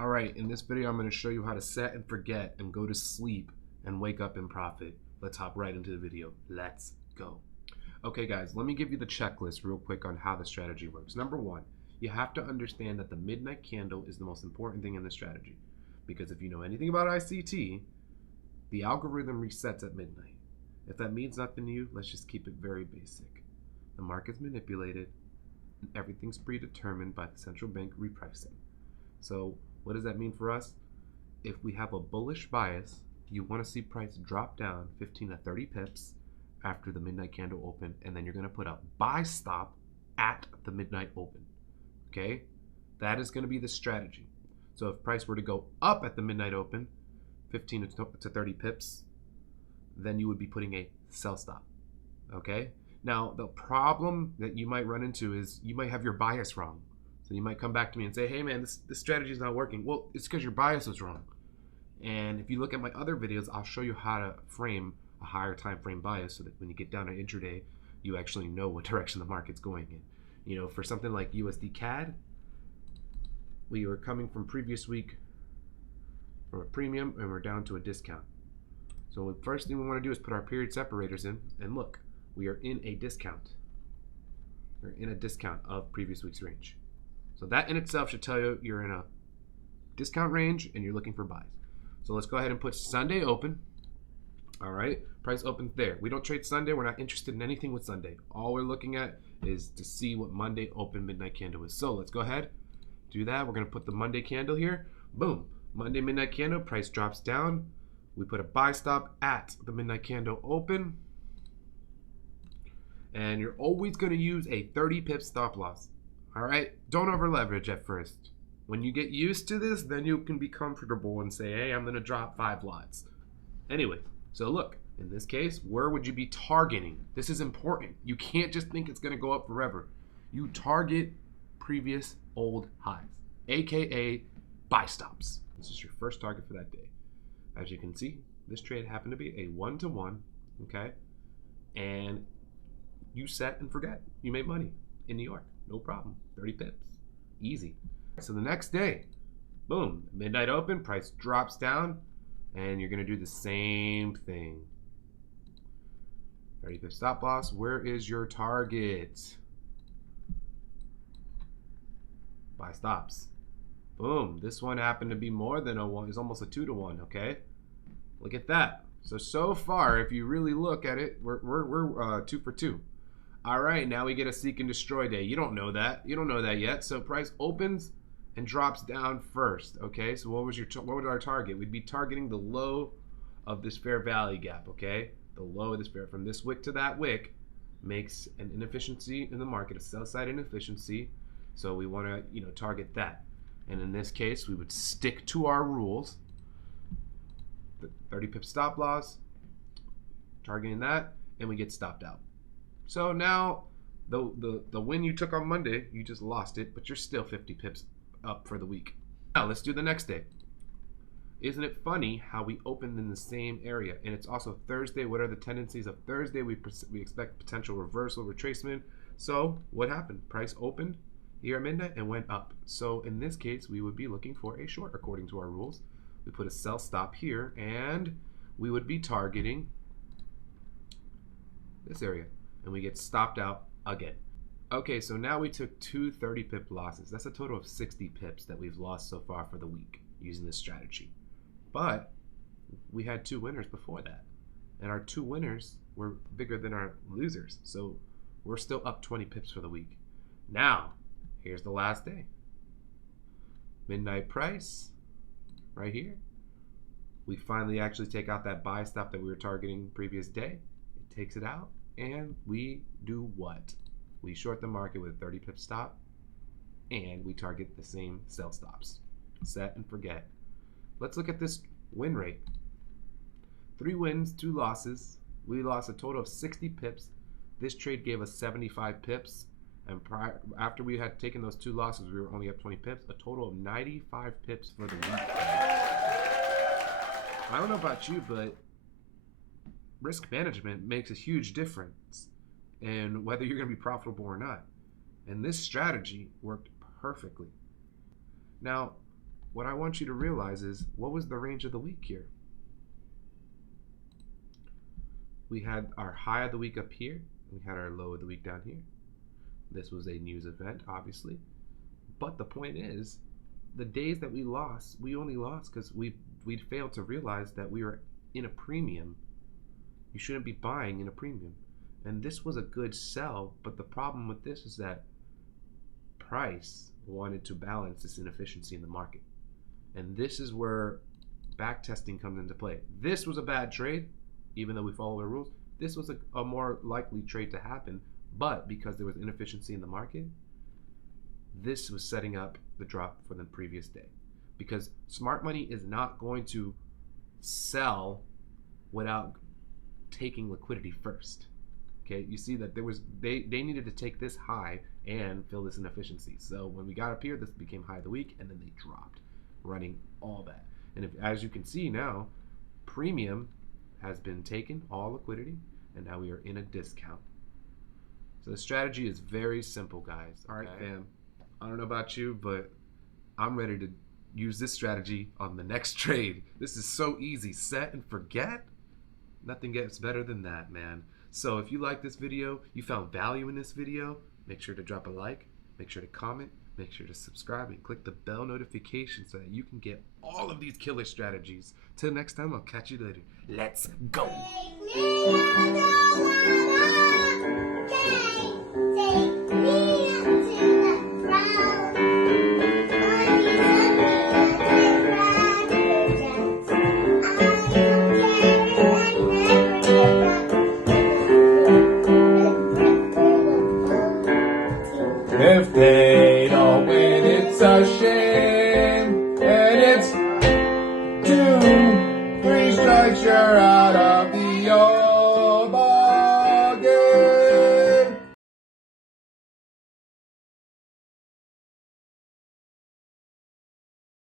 Alright, in this video I'm going to show you how to set and forget and go to sleep and wake up in profit. Let's hop right into the video. Let's go. Okay guys, let me give you the checklist real quick on how the strategy works. Number one, you have to understand that the midnight candle is the most important thing in the strategy. Because if you know anything about ICT, the algorithm resets at midnight. If that means nothing to you, let's just keep it very basic. The market's manipulated, and everything's predetermined by the central bank repricing. So what does that mean for us? If we have a bullish bias, you want to see price drop down 15 to 30 pips after the midnight candle open, and then you're going to put a buy stop at the midnight open. Okay? That is going to be the strategy. So if price were to go up at the midnight open, 15 to 30 pips, then you would be putting a sell stop. Okay? Now, the problem that you might run into is you might have your bias wrong. So you might come back to me and say, hey man, this strategy is not working. Well, it's because your bias was wrong. And if you look at my other videos, I'll show you how to frame a higher time frame bias so that when you get down to intraday, you actually know what direction the market's going in. You know, for something like USD CAD, we were coming from previous week from a premium and we're down to a discount. So the first thing we want to do is put our period separators in, and look, we are in a discount. We're in a discount of previous week's range. So that in itself should tell you you're in a discount range and you're looking for buys. So let's go ahead and put Sunday open. All right, price opens there. We don't trade Sunday. We're not interested in anything with Sunday. All we're looking at is to see what Monday open midnight candle is. So let's go ahead, do that. We're gonna put the Monday candle here. Boom, Monday midnight candle, price drops down. We put a buy stop at the midnight candle open. And you're always gonna use a 30 pip stop loss. All right, don't over leverage at first. When you get used to this, then you can be comfortable and say, hey, I'm gonna drop 5 lots. Anyway, so look, in this case, where would you be targeting? This is important. You can't just think it's gonna go up forever. You target previous old highs, AKA buy stops. This is your first target for that day. As you can see, this trade happened to be a 1-to-1, okay? And you set and forget. You made money in New York. No problem. 30 pips. Easy. So the next day, boom, midnight open, price drops down, and you're going to do the same thing. 30 pip stop loss. Where is your target? Buy stops. Boom. This one happened to be more than a 1. It's almost a 2-to-1, okay? Look at that. So far, if you really look at it, we're 2 for 2. All right, now we get a seek and destroy day. You don't know that. You don't know that yet. So price opens and drops down first. Okay, so what was our target? We'd be targeting the low of this fair value gap. Okay, the low of this fair, from this wick to that wick makes an inefficiency in the market, a sell side inefficiency. So we want to target that. And in this case, we would stick to our rules. The 30 pip stop loss, targeting that, and we get stopped out. So now, the win you took on Monday, you just lost it, but you're still 50 pips up for the week. Now, let's do the next day. Isn't it funny how we opened in the same area? And it's also Thursday. What are the tendencies of Thursday? We expect potential reversal, retracement. So what happened? Price opened here at midnight and went up. So in this case, we would be looking for a short according to our rules. We put a sell stop here, and we would be targeting this area. And we get stopped out again. Okay, so now we took 2 30 pip losses. That's a total of 60 pips that we've lost so far for the week using this strategy. But we had 2 winners before that. And our 2 winners were bigger than our losers. So we're still up 20 pips for the week. Now, here's the last day. Midnight price, right here. We finally actually take out that buy stop that we were targeting previous day. It takes it out. And we do what? We short the market with a 30 pip stop, and we target the same sell stops. Set and forget. Let's look at this win rate. 3 wins, 2 losses. We lost a total of 60 pips. This trade gave us 75 pips, and after we had taken those 2 losses, we were only up 20 pips. A total of 95 pips for the week. I don't know about you, but risk management makes a huge difference in whether you're going to be profitable or not. And this strategy worked perfectly. Now, what I want you to realize is, what was the range of the week here? We had our high of the week up here. We had our low of the week down here. This was a news event, obviously. But the point is, the days that we lost, we only lost because we'd failed to realize that we were in a premium. You shouldn't be buying in a premium. And this was a good sell, but the problem with this is that price wanted to balance this inefficiency in the market. And this is where backtesting comes into play. This was a bad trade, even though we follow the rules. This was a more likely trade to happen, but because there was inefficiency in the market, this was setting up the drop for the previous day. Because smart money is not going to sell without taking liquidity first. Okay, you see that they needed to take this high and fill this inefficiency. So when we got up here, this became high of the week, and then they dropped, running all that. And as you can see now, premium has been taken, all liquidity, and now we are in a discount. So the strategy is very simple, guys. All right, fam. I don't know about you, but I'm ready to use this strategy on the next trade. This is so easy. Set and forget. Nothing gets better than that, man. So if you like this video, you found value in this video, make sure to drop a like, make sure to comment, make sure to subscribe, and click the bell notification so that you can get all of these killer strategies. Till next time, I'll catch you later. Let's go. If they don't win, it's a shame. And it's 2, 3 strikes, you're out of the